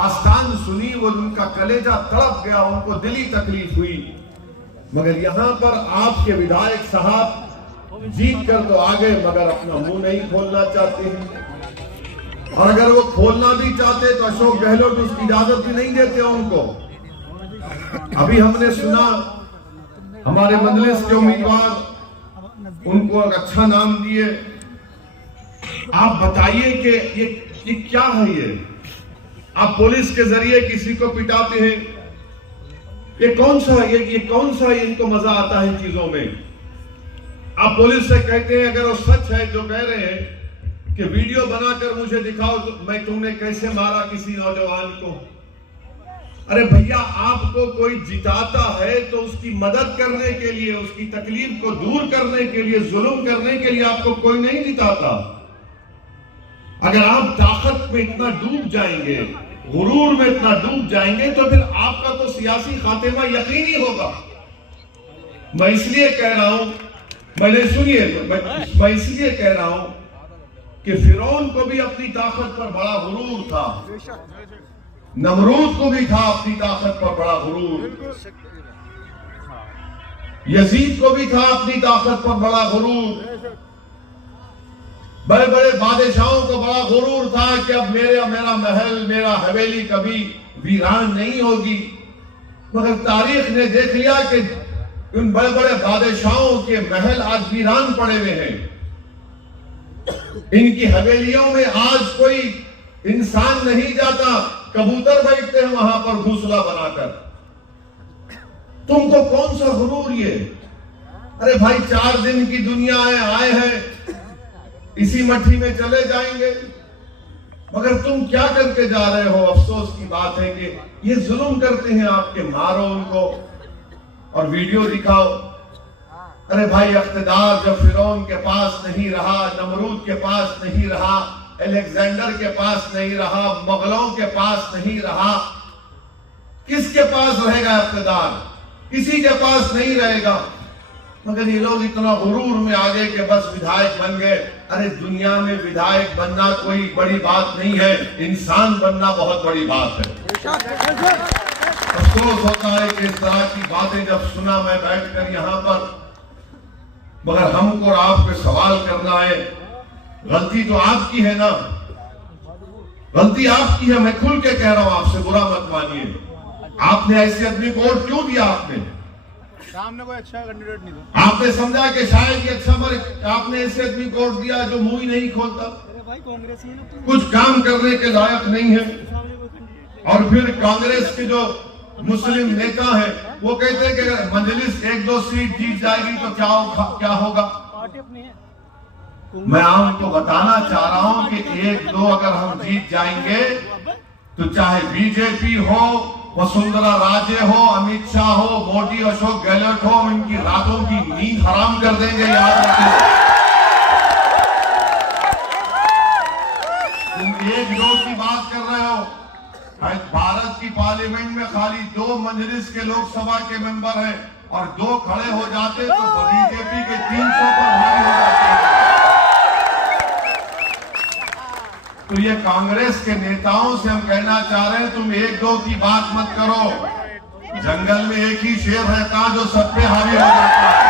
आस्तान सुनी, वो उनका कलेजा तड़प गया, उनको दिली तकलीफ हुई। मगर यहां पर आपके विधायक साहब जीत कर तो आ गए, मगर अपना मुंह नहीं खोलना चाहते हैं। और अगर वो खोलना भी चाहते तो अशोक गहलोत उसकी इजाजत भी नहीं देते उनको। अभी हमने सुना हमारे मजलिस के उम्मीदवार उनको एक अच्छा नाम दिए। आप बताइए कि ये क्या है? ये आप पुलिस के जरिए किसी को पिटाते हैं, ये कौन सा इनको मजा आता है इन चीजों में? आप पुलिस से कहते हैं अगर वो सच है जो कह रहे हैं कि वीडियो बनाकर मुझे दिखाओ तो मैं तुमने कैसे मारा किसी नौजवान को। अरे भैया, आपको कोई जिताता है तो उसकी मदद करने के लिए, उसकी तकलीफ को दूर करने के लिए, जुल्म करने के लिए आपको कोई नहीं जिताता। अगर आप ताकत में इतना डूब जाएंगे, गुरूर में इतना डूब जाएंगे, तो फिर आपका तो सियासी खातिमा यकीनी होगा। मैं इसलिए कह रहा हूं, मैं इसलिए कह रहा हूं कि फिरौन को भी अपनी ताकत पर बड़ा गुरूर था, नमरूद को भी था अपनी ताकत पर बड़ा गुरूर, यजीद को भी था अपनी ताकत पर बड़ा गुरूर, बड़े बड़े बादशाहों को बड़ा गुरूर था कि अब मेरा महल, मेरा हवेली कभी वीरान नहीं होगी। मगर तारीख ने देख लिया कि उन बड़े बड़े बादशाहों के महल आज वीरान पड़े हुए हैं। इनकी हवेलियों में आज कोई इंसान नहीं जाता, कबूतर बैठते हैं वहां पर घोंसला बनाकर। तुमको कौन सा गुरूर ये? अरे भाई, 4 दिन की दुनिया है, आए हैं, इसी मट्टी में चले जाएंगे। मगर तुम क्या करके जा रहे हो? अफसोस की बात है कि ये जुल्म करते हैं आपके, मारो उनको और वीडियो दिखाओ। अरे भाई, इख्तिदार जब फिरौन के पास नहीं रहा, नमरूद के पास नहीं रहा, अलेक्जेंडर के पास नहीं रहा, मुगलों के पास नहीं रहा, किसके पास रहेगा इख्तिदार? किसी के पास नहीं रहेगा। मगर ये लोग इतना गुरूर में आ गए कि बस विधायक बन गए। अरे दुनिया में विधायक बनना कोई बड़ी बात नहीं है, इंसान बनना बहुत बड़ी बात है। अफसोस होता है कि इस तरह की बातें जब सुना मैं बैठकर यहाँ पर, मगर हमको आपको सवाल करना है, गलती तो आपकी है ना, गलती आपकी है। मैं खुल के कह रहा हूं, आपसे बुरा मत मानिए। आपने ऐसे आदमी को वोट क्यों दिया? आपने कोई अच्छा कैंडिडेट नहीं था। आपने समझा कि शायद ये अच्छा, मगर आपने ऐसे आदमी को वोट दिया जो मुंह ही नहीं खोलता, कुछ काम करने के लायक नहीं है। और फिर कांग्रेस के जो मुस्लिम नेता हैं वो कहते हैं कि मजलिस 1-2 सीट जीत जाएगी तो क्या होगा? मैं आपको बताना चाह रहा हूं कि 1-2 अगर हम जीत जाएंगे तो चाहे बीजेपी हो, वसुंधरा राजे हो, अमित शाह हो, मोदी, अशोक गहलोत हो, इनकी रातों की नींद हराम कर देंगे। याद रखिए, तुम 1-2 की बात कर रहे हो। भारत की पार्लियामेंट में खाली 2 मजलिस के लोकसभा के मेंबर हैं और 2 खड़े हो जाते तो बीजेपी के 300 पर भारी हो जाते। तो ये कांग्रेस के नेताओं से हम कहना चाह रहे हैं, तुम 1-2 की बात मत करो। जंगल में एक ही शेर रहता जो सब पे हावी हो जाता है।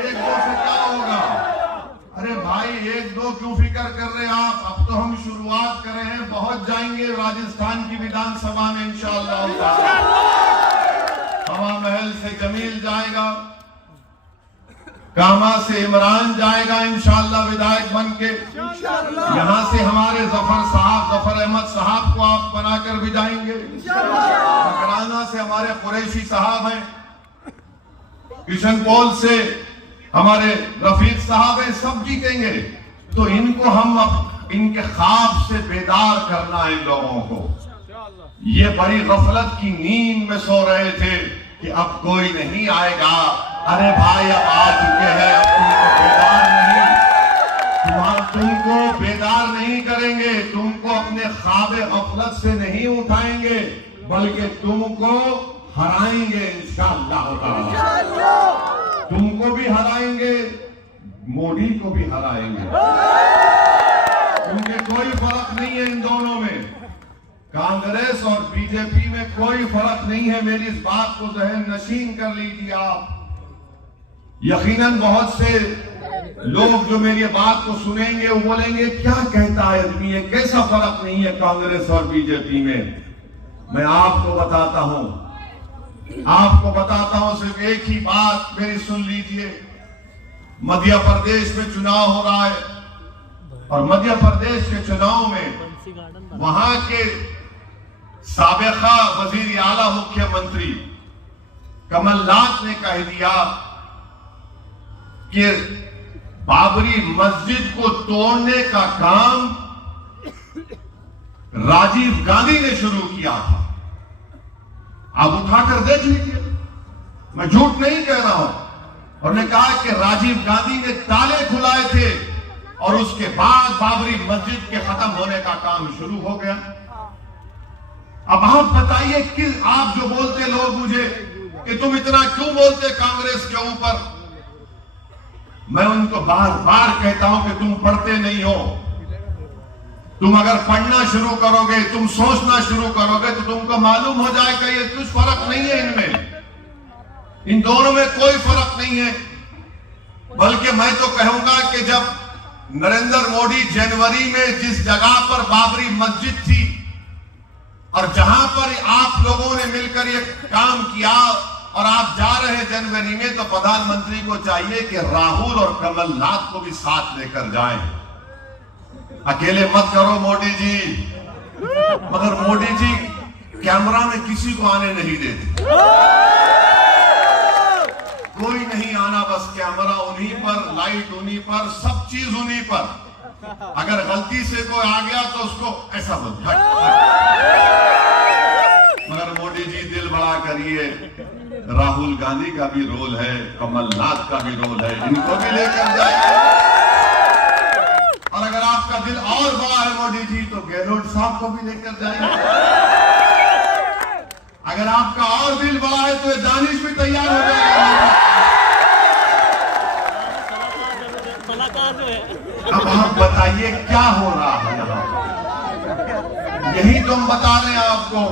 1-2 से क्या होगा? अरे भाई, 1-2 क्यों फिक्र कर रहे हैं आप? अब तो हम शुरुआत कर रहे हैं, पहुंच जाएंगे राजस्थान की विधानसभा में इंशाअल्लाह। हवा महल से जमील जाएगा, कामा से इमरान जाएगा इंशाअल्लाह विधायक बन के। यहां से हमारे जफर अहमद साहब को आप बनाकर भी जाएंगे। मकराना से हमारे कुरैशी साहब हैं, किशनपोल से हमारे रफीक साहब हैं, सब जीतेंगे। तो इनको हम इनके ख्वाब से बेदार करना है लोगों को। ये बड़ी गफलत की नींद में सो रहे थे कि अब कोई नहीं आएगा। अरे भाई, अब आ चुके हैं, अब तुमको बेदार नहीं करेंगे, तुमको अपने ख्वाब गफलत से नहीं उठाएंगे, बल्कि तुमको हराएंगे इंशाअल्लाह। तुमको भी हराएंगे, मोदी को भी हराएंगे। क्योंकि कोई फर्क नहीं है इन दोनों में, कांग्रेस और बीजेपी में कोई फर्क नहीं है। मेरी इस बात को जहन नशीन कर लीजिए आप। यकीनन बहुत से लोग जो मेरी बात को सुनेंगे वो बोलेंगे क्या कहता है आदमी, ये कैसा फर्क नहीं है कांग्रेस और बीजेपी में। मैं आपको बताता हूं सिर्फ एक ही बात मेरी सुन लीजिए। मध्य प्रदेश में चुनाव हो रहा है और मध्य प्रदेश के चुनाव में वहां के साबिका वजीर आला मुख्यमंत्री कमलनाथ ने कह दिया कि बाबरी मस्जिद को तोड़ने का काम राजीव गांधी ने शुरू किया था। आप उठाकर देख लीजिए, मैं झूठ नहीं कह रहा हूं। और ने कहा कि राजीव गांधी ने ताले खुलाए थे और उसके बाद बाबरी मस्जिद के खत्म होने का काम शुरू हो गया। अब आप बताइए कि आप जो बोलते लोग मुझे कि तुम इतना क्यों बोलते कांग्रेस के ऊपर, मैं उनको बार बार कहता हूं कि तुम पढ़ते नहीं हो। तुम अगर पढ़ना शुरू करोगे, तुम सोचना शुरू करोगे तो तुमको मालूम हो जाएगा ये कुछ फर्क नहीं है इनमें, इन दोनों में कोई फर्क नहीं है। बल्कि मैं तो कहूंगा कि जब नरेंद्र मोदी जनवरी में जिस जगह पर बाबरी मस्जिद थी और जहां पर आप लोगों ने मिलकर ये काम किया और आप जा रहे हैं जनवरी में, तो प्रधानमंत्री को चाहिए कि राहुल और कमलनाथ को भी साथ लेकर जाएं। अकेले मत करो मोदी जी। मगर मोदी जी कैमरा में किसी को आने नहीं देते, कोई नहीं आना, बस कैमरा उन्हीं पर, लाइट उन्हीं पर, सब चीज उन्हीं पर। अगर गलती से कोई आ गया तो उसको ऐसा बोल। मगर मोदी जी दिल बड़ा करिए, राहुल गांधी का भी रोल है, कमलनाथ का भी रोल है, इनको भी लेकर जाइए। और अगर आपका दिल और बड़ा है मोदी जी तो गहलोत साहब को भी लेकर जाइए। अगर आपका और दिल बड़ा है तो दानिश भी तैयार हो जाएगा। अब आप बताइए क्या हो रहा है यहाँ, यही तो हम बता रहे हैं आपको।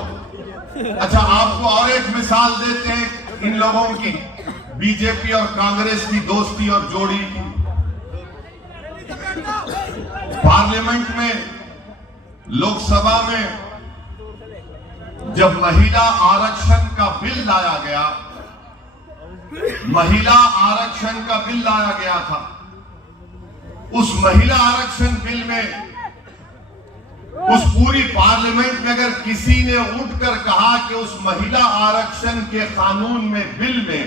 अच्छा, आपको और एक मिसाल देते हैं इन लोगों की, बीजेपी और कांग्रेस की दोस्ती और जोड़ी की। पार्लियामेंट में, लोकसभा में जब महिला आरक्षण का बिल लाया गया, महिला आरक्षण का बिल लाया गया था, उस महिला आरक्षण बिल में उस पूरी पार्लियामेंट में अगर किसी ने उठकर कहा कि उस महिला आरक्षण के कानून में, बिल में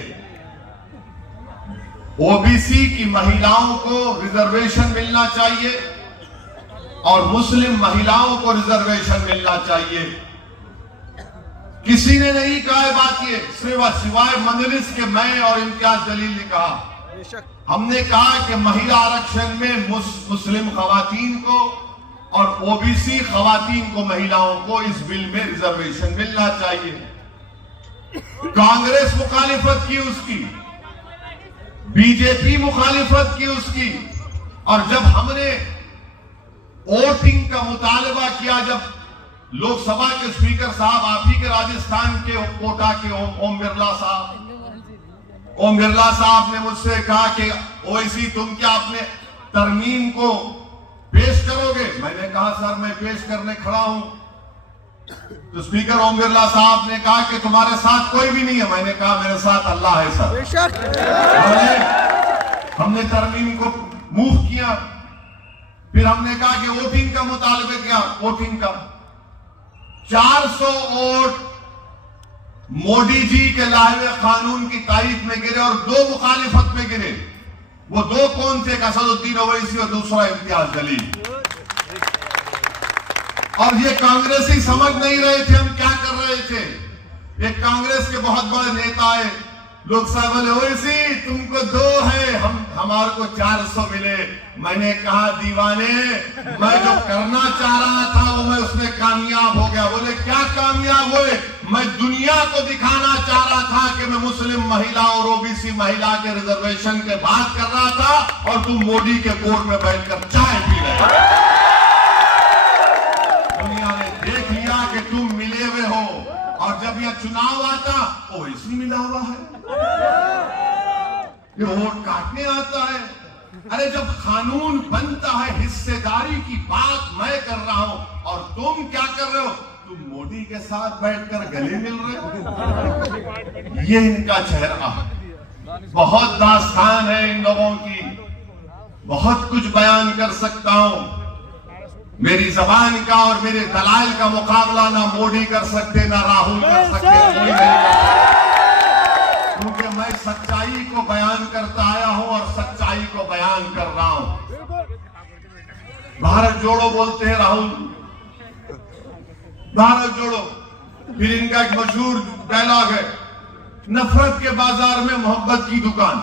ओबीसी की महिलाओं को रिजर्वेशन मिलना चाहिए और मुस्लिम महिलाओं को रिजर्वेशन मिलना चाहिए, किसी ने नहीं कहा है बात ये, सिवाय मजलिस के मैं और इम्तियाज जलील ने कहा। हमने कहा कि महिला आरक्षण में मुस्लिम खवातीन को और ओबीसी खवातीन को, महिलाओं को इस बिल में रिजर्वेशन मिलना चाहिए। कांग्रेस मुखालिफत की उसकी, बीजेपी मुखालिफत की उसकी, और जब हमने वोटिंग का मुतालबा किया, जब लोकसभा के स्पीकर साहब, आप ही के राजस्थान के कोटा के ओम बिरला साहब ने मुझसे कहा कि ओवैसी तुम क्या अपने तरमीम को पेश करोगे? मैंने कहा सर मैं पेश करने खड़ा हूं। तो स्पीकर ओम बिरला साहब ने कहा कि तुम्हारे साथ कोई भी नहीं है। मैंने कहा मेरे साथ अल्लाह है सर। हमने तरमीम को मूव किया, फिर हमने कहा कि वोटिंग का मुतालबे किया, वोटिंग का 400 वोट मोदी जी के लाए हुए कानून की तारीफ में गिरे और 2 मुखालिफत में गिरे। वो 2 कौन थे? असदुद्दीन ओवैसी और दूसरा इम्तियाज जलील। और ये कांग्रेसी समझ नहीं रहे थे हम क्या कर रहे थे। एक कांग्रेस के बहुत बड़े नेता है, लोग साहब बोले ओवैसी तुमको 2 है, हमारे को 400 मिले। मैंने कहा दीवाने, मैं जो करना चाह रहा था वो मैं उसमें कामयाब हो गया। बोले क्या कामयाब हुए? मैं दुनिया को दिखाना चाह रहा था कि मैं मुस्लिम महिला और ओबीसी महिला के रिजर्वेशन के बात कर रहा था और तुम मोदी के कोर्ट में बैठकर चाय पी रहे। या चुनाव आता ओवैसी मिला हुआ है, ये वोट काटने आता है। अरे जब कानून बनता है, हिस्सेदारी की बात मैं कर रहा हूं और तुम क्या कर रहे हो? तुम मोदी के साथ बैठकर गले मिल रहे हो। ये इनका चेहरा है। बहुत दास्तान है इन लोगों की, बहुत कुछ बयान कर सकता हूं। मेरी जबान का और मेरे दलाल का मुकाबला ना मोदी कर सकते, ना राहुल कर सकते, कोई नहीं कर सकता। क्योंकि मैं सच्चाई को बयान करता आया हूं और सच्चाई को बयान कर रहा हूं। भारत जोड़ो बोलते हैं राहुल, भारत जोड़ो। फिर इनका एक मशहूर डायलॉग है, नफरत के बाजार में मोहब्बत की दुकान।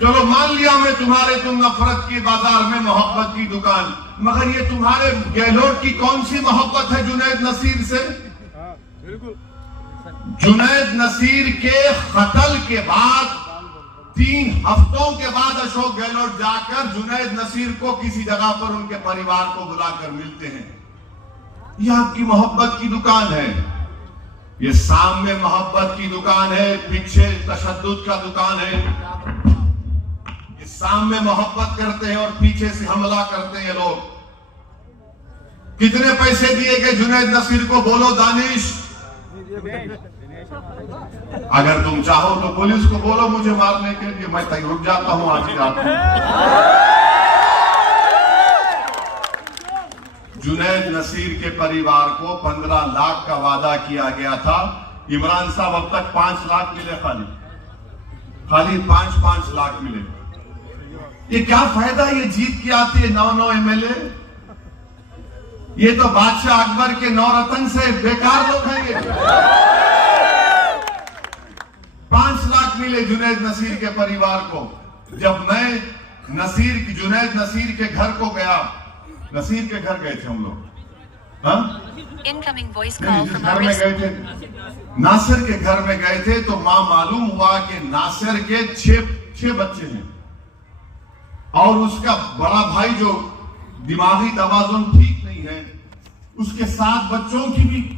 चलो मान लिया मैं तुम्हारे, तुम नफरत के बाजार में मोहब्बत की दुकान, मगर ये तुम्हारे गहलोत की कौन सी मोहब्बत है जुनैद नसीर से? जुनैद नसीर के कत्ल के बाद 3 हफ्तों के बाद अशोक गहलोत जाकर जुनैद नसीर को किसी जगह पर उनके परिवार को बुलाकर मिलते हैं। यह आपकी मोहब्बत की दुकान है। ये सामने मोहब्बत की दुकान है, पीछे तशद्दुद का दुकान है। ये सामने मोहब्बत करते हैं और पीछे से हमला करते हैं लोग। कितने पैसे दिए गए जुनैद नसीर को? बोलो दानिश। अगर तुम चाहो तो पुलिस को बोलो मुझे मारने के लिए, मैं तक रुक जाता हूं आज ही रात में। जुनैद नसीर के परिवार को 15 लाख का वादा किया गया था। इमरान साहब अब तक 5 लाख मिले, खाली 5-5 लाख मिले। ये क्या फायदा? ये जीत के आते हैं 9-9 एमएलए। ये तो बादशाह अकबर के 9 रतन से बेकार लोग हैं। ये 5 लाख मिले जुनैद नसीर के परिवार को। जब मैं जुनैद नसीर के घर को गया, नसीर के घर गए थे हम लोग, इनकमिंग वॉइस कॉल फ्रॉम घर में गए थे, नासिर के घर में गए थे, तो मालूम हुआ कि नासिर के 6 बच्चे हैं और उसका बड़ा भाई जो दिमागी तवाज़ुन ठीक नहीं है, उसके 7 बच्चों की भी